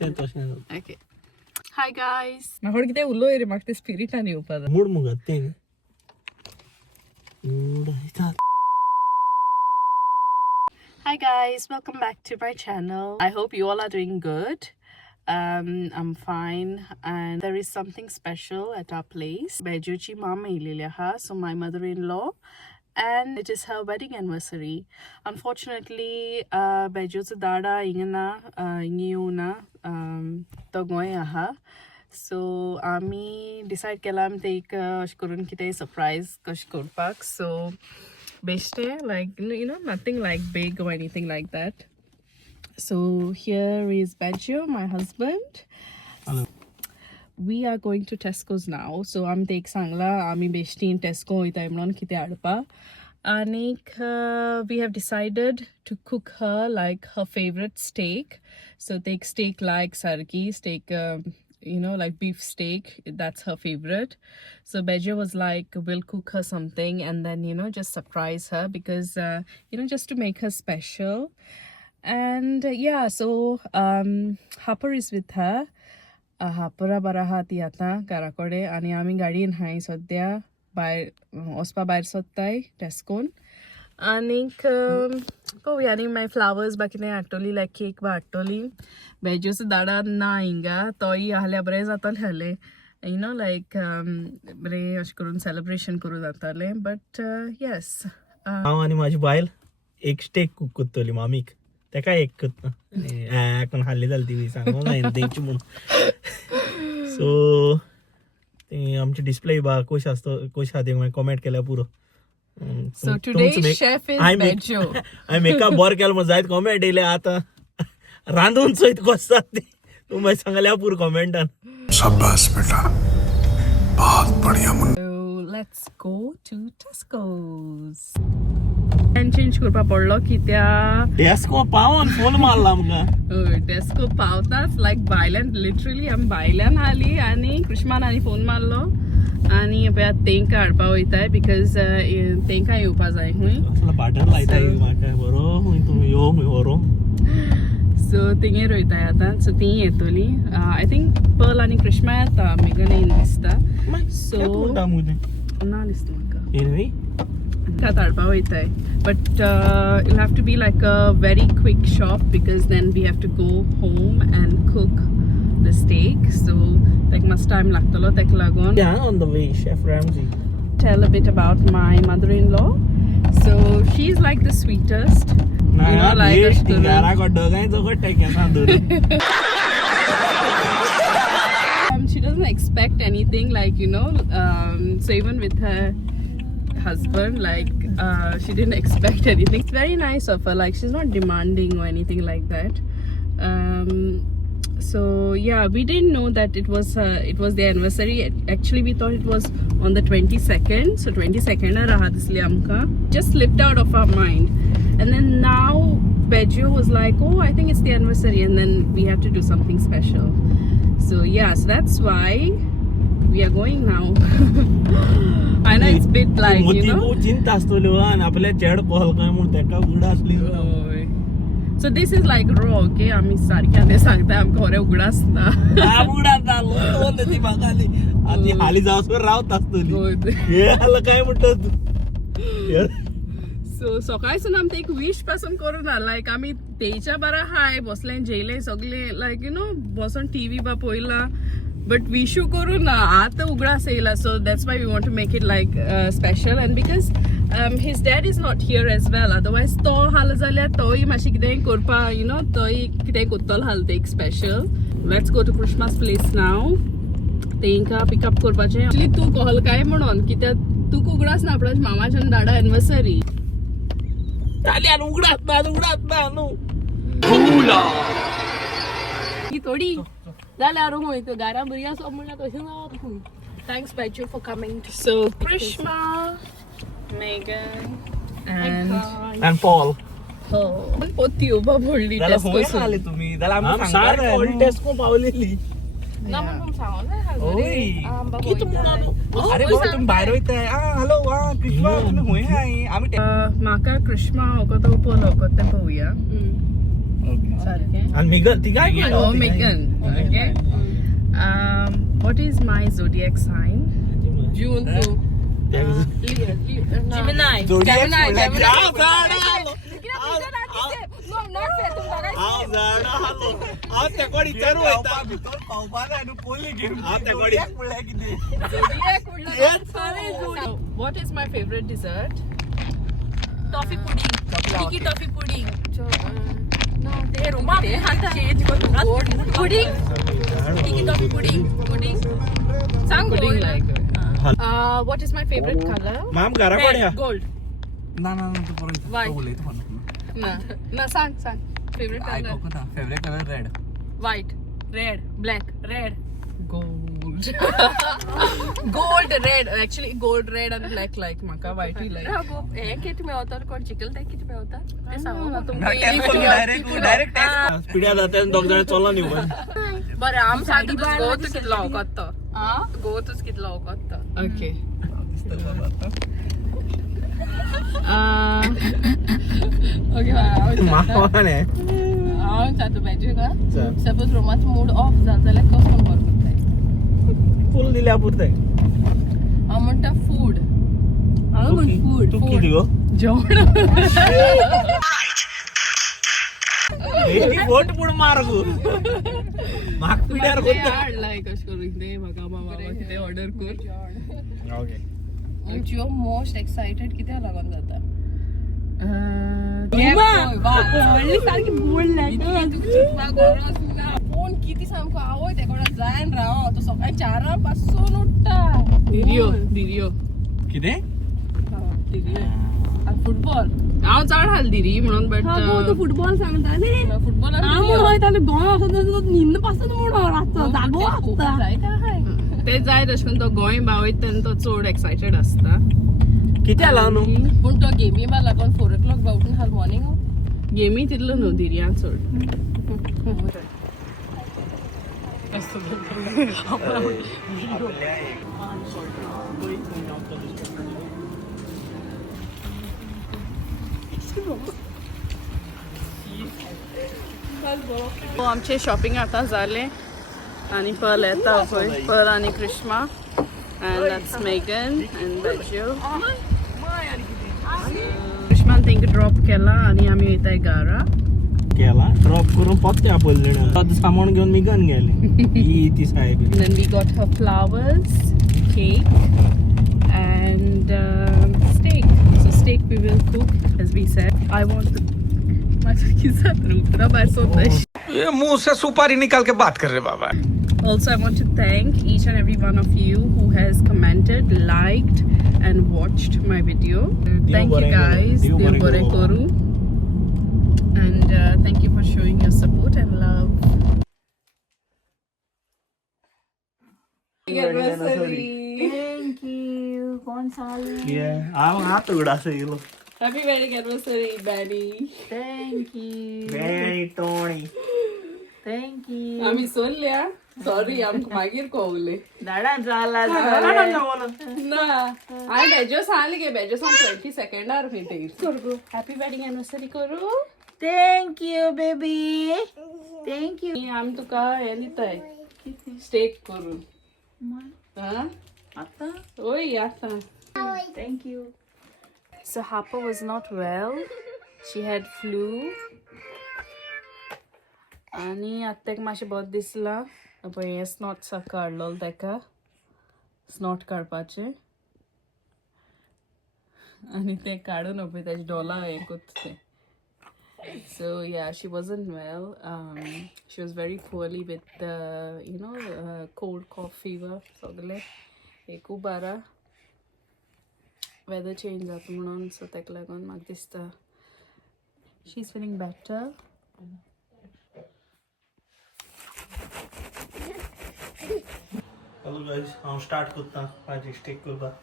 ते तशें Okay. Hi guys. म्हाका कितें उलोय रे म्हाका ते स्पिरिटान येवपाक जाय मूड मुगात ते mood Hi guys, welcome back to my channel. I hope you all are doing good. I'm fine, and there is something special at our place. Bejuchi mama ililiha, so my mother-in-law, and it is her wedding anniversary. Unfortunately, Beju's dada ingana ingiuna togoy aha. So आमी decide केला आमी ते एक अशें करून कितेंय surprise कशें करपाक. So बेश्टे like you know nothing like big or anything like that. So here is Benjo, my husband. Hello. We are going to Tesco's now. So आमी ते एक सांगला आमी बेश्टी Tesco वयताय म्हणून कितें हाडपा. Anik, we have decided to cook her like her favorite steak. So take steak like sarki, steak you know, like beef steak, that's her favorite. So Bejo was like, we'll cook her something and then, you know, just surprise her because you know, just to make her special. And yeah, so Harper is with her. Harper baraha ती आता घराकडे आणि आम्ही गाडीन हाय सध्या भायर वचपा भायर सोदताय टेस्कोन. आनीक पळोवया आनी मागीर फ्लावर्स बा कितें हाडटली लायक केक बा हाडटली. बेजूच दाडा ना हिंगा तोय आहल्यार बरें जातालें आहलें यू नो लायक बरें अशें करून सेलिब्रेशन करूं जातालें. बट येस हांव आनी म्हाजी बायल एक स्टेक कूक करतली मामीक तेका एक करता कोण हाल्ली जाली ती सांगूंक जायना तेंची म्हूण. सो ते आमचे डिस्प्ले बा कशें आसता कशें आहा ते मागीर कमेंट केल्यार पुरो. So today's chef is Bejo. हांवें मेकअप बरो केलो म्हण जायत कमेंट येयले आतां रांदून चोयत कसो ते तूं मागीर सांगल्यार पुरो कमेंटान. शाबाश बेटा बहुत बढ़िया. So let's go to Tesco's. And change करपा पडलो कित्याक टेस्को पावोन फूल मारला आमकां. टेस्को पावताच लायक भायल्यान लिटरली आमी भायल्यान आली आनी कृष्णान आनी फोन मारलो आनी पळय तेंका हाडपा वयताय बिकॉज तेंका येवपा जाय खूंय. बाटर लायताय म्हाका बरो खूंय तुमी यो खूंय व्हरो. सो थिंगेर वयताय आतां. सो ती येतली. आय थिंक पर्ल आनी कृष्णा येता मेगन येन दिसता. सो ना दिसता म्हाका that हाडपा वयताय. But it'll have to be like a very quick shop because then we have to go home and cook the steak. So like much time लागतलो तेका लागून. Yeah, on the way, Chef Ramsay. Tell a bit about my mother-in-law. So she's like the sweetest. You know, like Ashkara. She doesn't expect anything like, you know, so even with her husband, like she didn't expect anything. It's very nice of her, like she's not demanding or anything like that. So yeah, we didn't know that it was their anniversary. Actually we thought it was on the 22nd. So 22nd raha isliye amka just slipped out of our mind. And then now Bejo was like, oh, I think it's the anniversary, and then we have to do something special. So yeah, so that's why we are going now. I know it's a bit like, you know. चिंता आसतली आनी आपल्या चेड पहल काय म्हूण तेका उगड आसली. So this is like raw, okay? आमी सारकें आतां सांगता आमकां खरें उगड आसता. उगड आसता लोल ती म्हाकाली आनी हाली जावसर रावत आसतली. हे आलं काय म्हणटा तूं. सो सकाळीसून आमी एक वीश पासून करून लायक आमी तेच्या बरा हाय बसले जेयले सगळे लायक यू नो बसून टीव्ही बा पळयला बट विशू करून आतां उगडास येयला. So that's why we want to make it like special and because his dad is not here as well. Otherwise तो हाल जाल्यार तोय मातशें कितेंय करपा यू नो तोय कितेंय करतलो हाल ते एक special. Let's go to Christmas place now. तेंका पिकअप करपाचें. एक्चुअली तूं कहल काय म्हणून कित्याक तू उगडास ना आपल्या मामाच्या दाडा एनिवर्सरी. जाल्यार उगडास ना न्हू. ही थोडी जाल्यार हूंय तो घरा भुरग्यां सो म्हणल्यार तशें जावप. Thanks Bejo for coming. So Krishna, Megan and Paul. पोती उबा पडली टेस्को. आले तुम्ही जाल्यार आमी सांगता टेस्को पावलेली. ना म्हणून सांगो ना कितें म्हणून अरे बाबा तुम्ही भायर वयताय. हॅलो कृष्णा तुम्ही खंय हाय आमी म्हाका कृष्णा होको तो पळोवको ते पळोवया. सारखें. आणि मिगन ती काय Oh, Megan. Okay. What is my zodiac sign? June तू Gemini. What is my favorite dessert? Toffee pudding sticky toffee pudding pudding sticky toffee pudding pudding सांग Pudding बोल. like. What is my favorite color? माम घरा पड्या Gold. White. ना सांग favorite color. Favourite colour red White, red, black, red, Gold. gold, red. Actually, gold, red and black like maka white like. एक किती में होता और कौन चिकल ते किती में होता ते सांगो ना तुम डायरेक्ट पिढ्या जाते दोग जण चोला निव बरं आम साडी गोत कितला वकत हाँ गोतच कितला वकत okay ओके मावाने हांव जाता पाहिजे का चल. सपोज रोमांस मूड ऑफ जाता जाल्यार कसं करता फुल दिल्या पुरते हांव म्हणटा फूड हांव म्हण फूड तू किती गो जेवण एक बोट पुढ मारगू माग पिढ्यार होता लायक अश करून दे म्हाका मामा कितें ऑर्डर कर ओके तुज्यो मोस्ट एक्सायटेड कित्या लागून जाता सारखी बोलल्या फोन किती सामको आवय ते कोणा जायन राव तो सकाळी 4 पासून उठता दिरियो किती फुटबॉल हांव चड हल्दिरी म्हणून बट फुटबॉल सांगता न्ही फुटबॉल ते जाय तशें तो गोंय भावयत तेन्ना तो चड एक्सायटेड आसता किती आला न्हू पूण तो गेमी बा लागून 4 o'clock बावटून हाल मॉर्निंग गेमी तितलो न्हू दिरयान चड आमचे शॉपिंग आता जाले आणि पर्ल येता पळय पर्ल आणि क्रिश्मा अँड दॅट्स मेगन अँड बेजो क्रिश्मान तेंका ड्रॉप केला आणि आम्ही वयताय घरा केला ड्रॉप करून पत्ते आपले सामान घेऊन मी गन गेले ही ती साहेब And then we got her flowers, cake, and steak. So steak we will cook, as we said. I want to. ये मुंह से सुपारी निकाल के बात कर रहे बाबा Also, I want to thank each and every one of you who has commented, liked, and watched my video. Thank you guys. Dev Bore Koru. And thank you for showing your support and love. Thank you. कौन साल हात उघडा असं गेलो Happy wedding anniversary, Benny. Thank you. Beni Toni Thank you. आम्ही सोडल्या sorry आमकां मागीर कळवले दाडा जाला ना हांवें बेजो सांगले गे बेजो सांग 22nd मीटिंग करू हॅपी वेडिंग एनिवर्सरी करू Thank you, baby. Thank you. आमी तुका हे दिताय स्टेक करून हा आता ओय आता Thank you. So Harper was not well. She had flu. आणि आतां ताका मातशें बरें दिसलां पळय हें स्नॉट्स काडलो ताका स्नॉट काडपाचें आनी तें काडून पळय ताजे डोला हें कोत्ता तें So yeah, she wasn't well. She was very poorly with cold, cough, fever. सगळे एकू बारा weather change जाता म्हणून सो ताका लागून म्हाका दिसता she's feeling better. Hello guys हांव स्टार्ट करता माझी स्टेक करपाक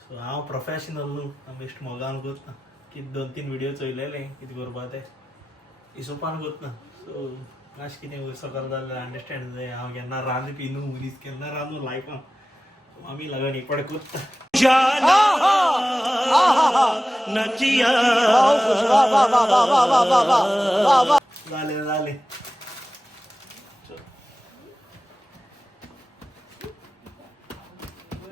सो हांव प्रोफेशनल न्हू हांव बेश्ट मोगान करता कितें 2-3 व्हिडिओ चोयलेले कितें करपा ते हिसोपान करता सो अशें कितें सकाळ जाल्यार अंडरस्टँड जाय हांव केन्ना रांदपी न्हू मनीस केन्ना रांदूं लायफान आमी लागून एक पाड करता झाले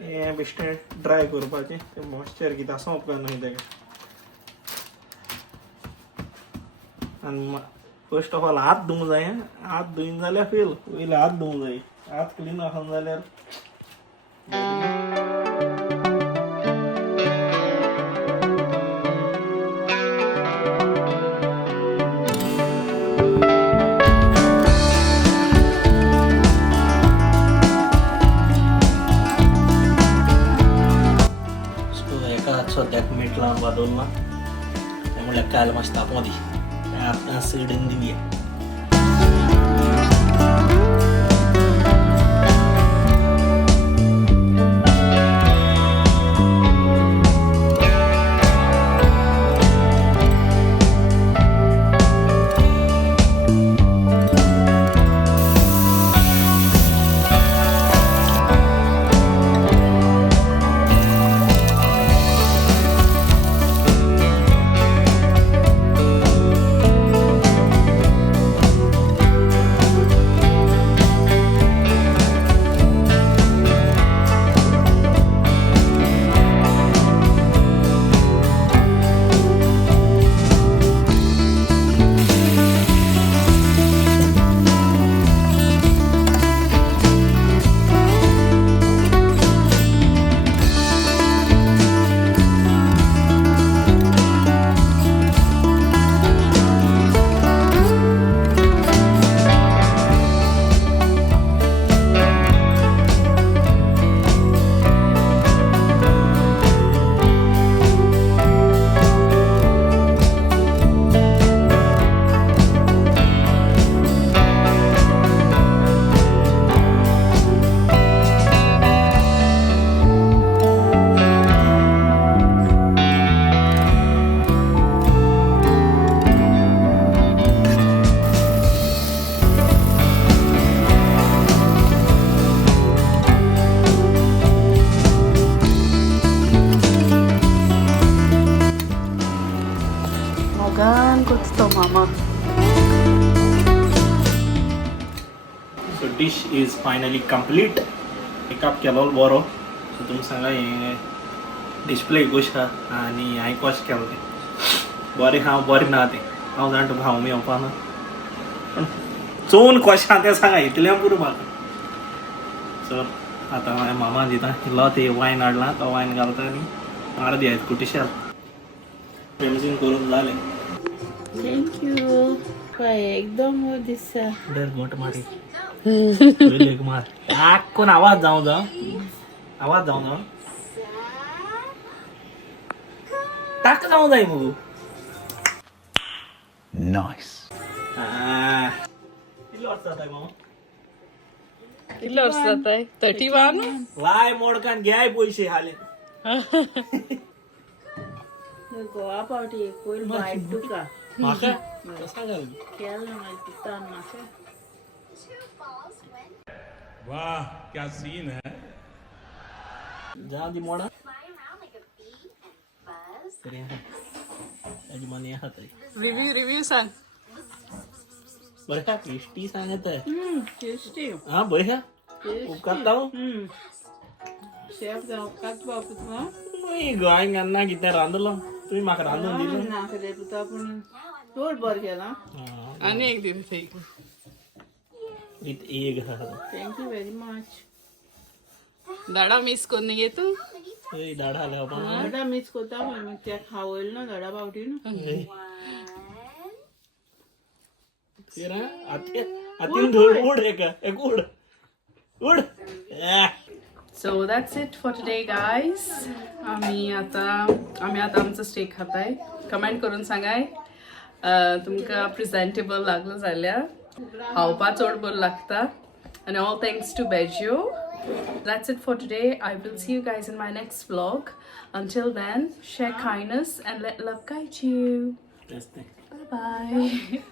हे बेश्टें ड्राय करपाचें ते मॉइश्चर कितें आसा उपकार न्हय तेका आनी फर्स्ट ऑफ ऑल हात धुवंक जाय हात धुयन जाल्यार फेल पयलीं हात धुवंक जाय हात क्लीन आसन जाल्यार सद्याक मीठ लावन वादोवना त्यामुळे काल मातशें तापोवं दी आतां सिडून दिवया Mogan gusto, mama. So dish is finally complete. Makeup केलो बरो सो तुमकां सांगा हे डिस्प्ले कशें आहा आनी हांवें कशें केलें तें बरें हांव बरें ना तें हांव जाणा तुका हांव येवपा ना पण चोवन कशें आहा तें सांगा इतलें पुरो म्हाका सो आतां हांवें मामा दिता इल्लो तें वायन हाडलां तो वायन घालता आनी अर्दी आहेत कुटिशाल पेन्सीन करून जालें थँक यू बाय एकदम दिसता दर गोट मारी पयलीं मार आक्कोन आवाज जावं ताका जावं जाय मुगो नाइस कितले वर्स जाताय मामा कितले वर्स जाताय 31 लाय मोडकान घ्याय पयशे हाले गोवा पावटी पयर बायक तुका म्हाका कसा घाल केल ना मागीर दिसता म्हाका वाह क्या सीन है जा दी मोडा तरी अजमानी हात रिव्ह्यू सांग बरं का टेस्टी सांगत आहे टेस्टी हा बरं का उपकारता शेफ जावं कात बापूच गोंयांक केन्ना कितें रांदलो तुमी म्हाका रांदून दिलें ना कितें तुका पूण चड बरें केलां आणि एक दिन ठीक with egg thank you very much दाडा मिस कोण घे तू दाडा आल्या झाडा मिस करता पण मग त्या खावयल ना झाडा पावटी ना हातीन धर उड एक उड So that's it for today, guys. आम्ही आता आमचं स्टेक खाताय कमेंट करून सांगाय तुमका प्रेझेंटेबल लागलं जाल्यार खावपा चड बरं लागता and all thanks to Bejo. That's it for today. I will see you guys in my next vlog. Until then, share kindness and let love guide you. Bye bye.